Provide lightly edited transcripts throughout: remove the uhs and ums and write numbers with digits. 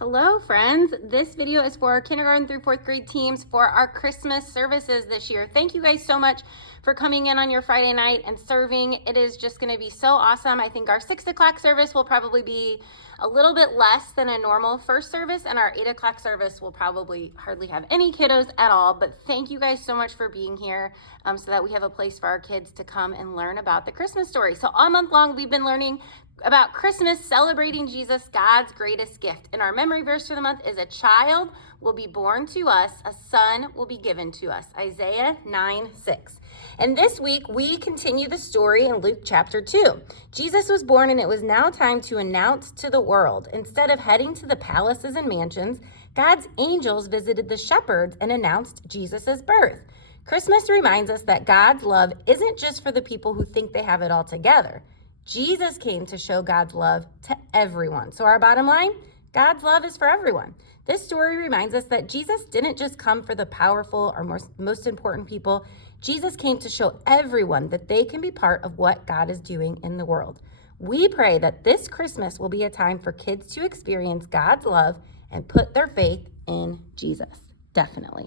Hello friends, this video is for our kindergarten through 4th grade teams for our Christmas services this year. Thank you guys so much for coming in on your Friday night and serving. It is just going to be so awesome. I think our 6 o'clock service will probably be a little bit less than a normal first service, and our 8 o'clock service will probably hardly have any kiddos at all. But thank you guys so much for being here so that we have a place for our kids to come and learn about the Christmas story. So all month long we've been learning about Christmas, celebrating Jesus, God's greatest gift. And our memory verse for the month is, a child will be born to us, a son will be given to us. Isaiah 9:6. And this week we continue the story in Luke chapter 2. Jesus was born, and it was now time to announce to the world. Instead of heading to the palaces and mansions, God's angels visited the shepherds and announced Jesus' birth. Christmas reminds us that God's love isn't just for the people who think they have it all together. Jesus came to show God's love to everyone. So our bottom line, God's love is for everyone. This story reminds us that Jesus didn't just come for the powerful or most important people. Jesus came to show everyone that they can be part of what God is doing in the world. We pray that this Christmas will be a time for kids to experience God's love and put their faith in Jesus. Definitely.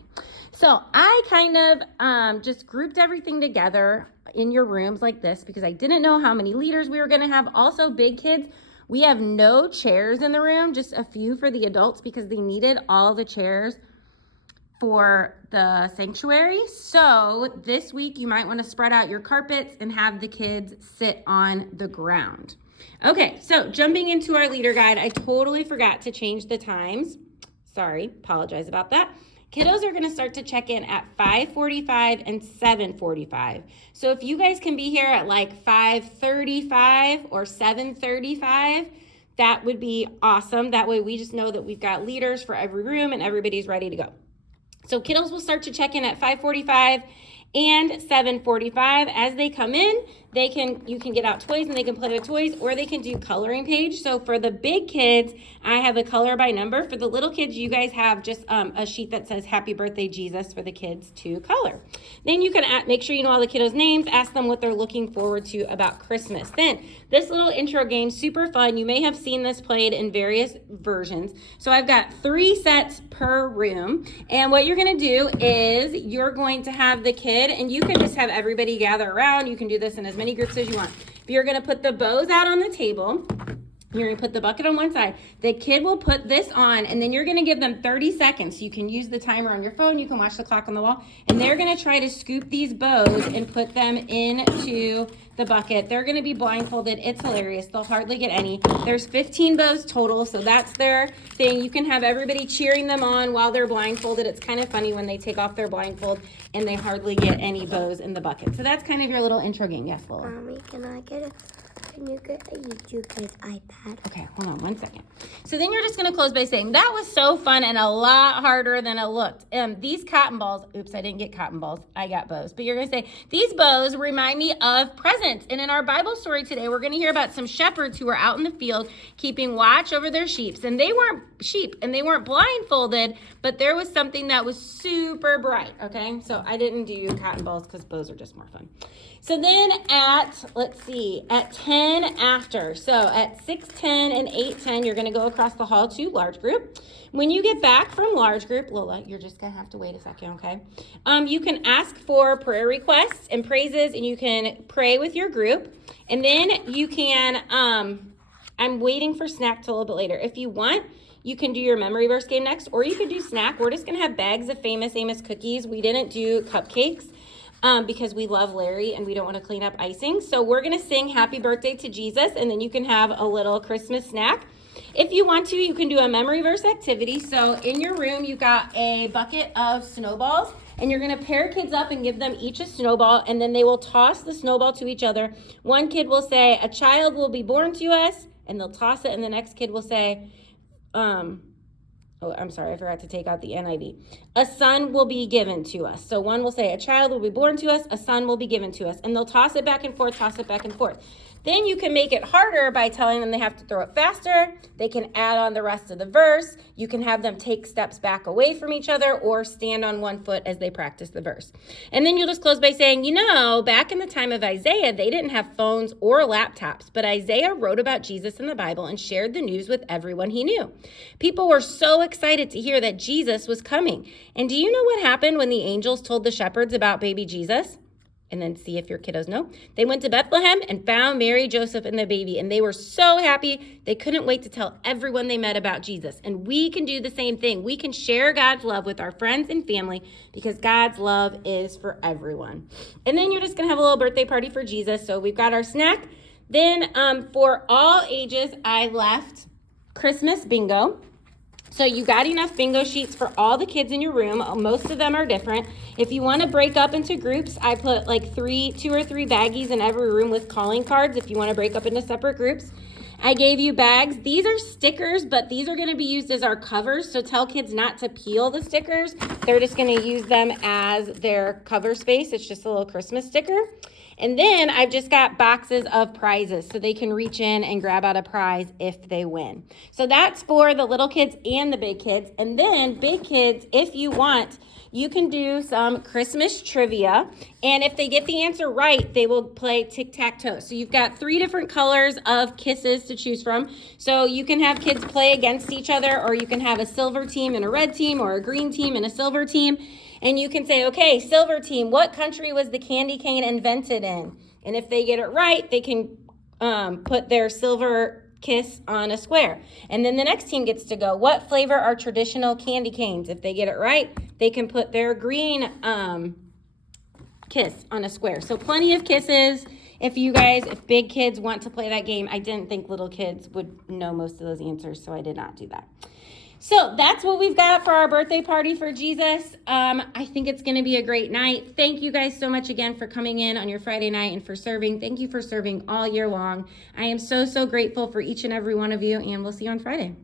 So I kind of just grouped everything together in your rooms like this because I didn't know how many leaders we were going to have. Also, big kids, we have no chairs in the room, just a few for the adults because they needed all the chairs for the sanctuary. So this week you might want to spread out your carpets and have the kids sit on the ground. Okay, so jumping into our leader guide, I totally forgot to change the times. Sorry, apologize about that. Kiddos are going to start to check in at 5:45 and 7:45. So if you guys can be here at like 5:35 or 7:35, that would be awesome. That way we just know that we've got leaders for every room and everybody's ready to go. So kiddos will start to check in at 5:45 and 7:45. As they come in, you can get out toys and they can play with toys, or they can do coloring page. So for the big kids, I have a color by number. For the little kids, you guys have just a sheet that says Happy Birthday Jesus for the kids to color. Then you can make sure you know all the kiddos' names, ask them what they're looking forward to about Christmas. Then this little intro game, super fun. You may have seen this played in various versions. So I've got 3 sets per room. And what you're gonna do is you're going to have the kid, and you can just have everybody gather around. You can do this in as many groups as you want. But you're going to put the bows out on the table. You're going to put the bucket on one side. The kid will put this on, and then you're going to give them 30 seconds. You can use the timer on your phone. You can watch the clock on the wall. And they're going to try to scoop these bows and put them into the bucket. They're going to be blindfolded. It's hilarious. They'll hardly get any. There's 15 bows total, so that's their thing. You can have everybody cheering them on while they're blindfolded. It's kind of funny when they take off their blindfold and they hardly get any bows in the bucket. So that's kind of your little intro game. Yes, Lola? Mommy, can you get a YouTube kid's iPad? Okay, hold on one second. So then you're just going to close by saying, that was so fun and a lot harder than it looked. These cotton balls, oops, I didn't get cotton balls. I got bows. But you're going to say, these bows remind me of presents. And in our Bible story today, we're going to hear about some shepherds who were out in the field keeping watch over their sheep. And they weren't blindfolded, but there was something that was super bright, okay? So I didn't do cotton balls because bows are just more fun. So then at 10 after, so at 6:10 and 8:10, you're going to go across the hall to large group. When you get back from large group, Lola, you're just going to have to wait a second, okay? You can ask for prayer requests and praises, and you can pray with your group. And then you can, I'm waiting for snack till a little bit later. If you want, you can do your memory verse game next, or you could do snack. We're just going to have bags of Famous Amos cookies. We didn't do cupcakes. Because we love Larry and we don't want to clean up icing. So we're going to sing Happy Birthday to Jesus, and then you can have a little Christmas snack. If you want to, you can do a memory verse activity. So in your room, you've got a bucket of snowballs, and you're going to pair kids up and give them each a snowball, and then they will toss the snowball to each other. One kid will say, a child will be born to us, and they'll toss it, and the next kid will say, oh, I'm sorry, I forgot to take out the NIV. A son will be given to us. So one will say, a child will be born to us, a son will be given to us. And they'll toss it back and forth, toss it back and forth. Then you can make it harder by telling them they have to throw it faster. They can add on the rest of the verse. You can have them take steps back away from each other or stand on one foot as they practice the verse. And then you'll just close by saying, back in the time of Isaiah, they didn't have phones or laptops, but Isaiah wrote about Jesus in the Bible and shared the news with everyone he knew. People were so excited to hear that Jesus was coming. And do you know what happened when the angels told the shepherds about baby Jesus? And then see if your kiddos know. They went to Bethlehem and found Mary, Joseph, and the baby, and they were so happy. They couldn't wait to tell everyone they met about Jesus. And we can do the same thing. We can share God's love with our friends and family because God's love is for everyone. And then you're just going to have a little birthday party for Jesus. So we've got our snack. Then for all ages, I left Christmas bingo. So you got enough bingo sheets for all the kids in your room. Most of them are different. If you want to break up into groups, I put like 2 or 3 baggies in every room with calling cards if you want to break up into separate groups. I gave you bags. These are stickers, but these are going to be used as our covers. So tell kids not to peel the stickers. They're just going to use them as their cover space. It's just a little Christmas sticker. And then I've just got boxes of prizes so they can reach in and grab out a prize if they win. So that's for the little kids and the big kids. And then big kids, if you want, you can do some Christmas trivia. And if they get the answer right, they will play tic-tac-toe. So you've got 3 different colors of kisses to choose from. So you can have kids play against each other, or you can have a silver team and a red team, or a green team and a silver team. And you can say, okay, silver team, what country was the candy cane invented in? And if they get it right, they can put their silver kiss on a square. And then the next team gets to go, what flavor are traditional candy canes? If they get it right, they can put their green kiss on a square. So plenty of kisses. If big kids want to play that game, I didn't think little kids would know most of those answers, so I did not do that. So that's what we've got for our birthday party for Jesus. I think it's going to be a great night. Thank you guys so much again for coming in on your Friday night and for serving. Thank you for serving all year long. I am so, so grateful for each and every one of you, and we'll see you on Friday.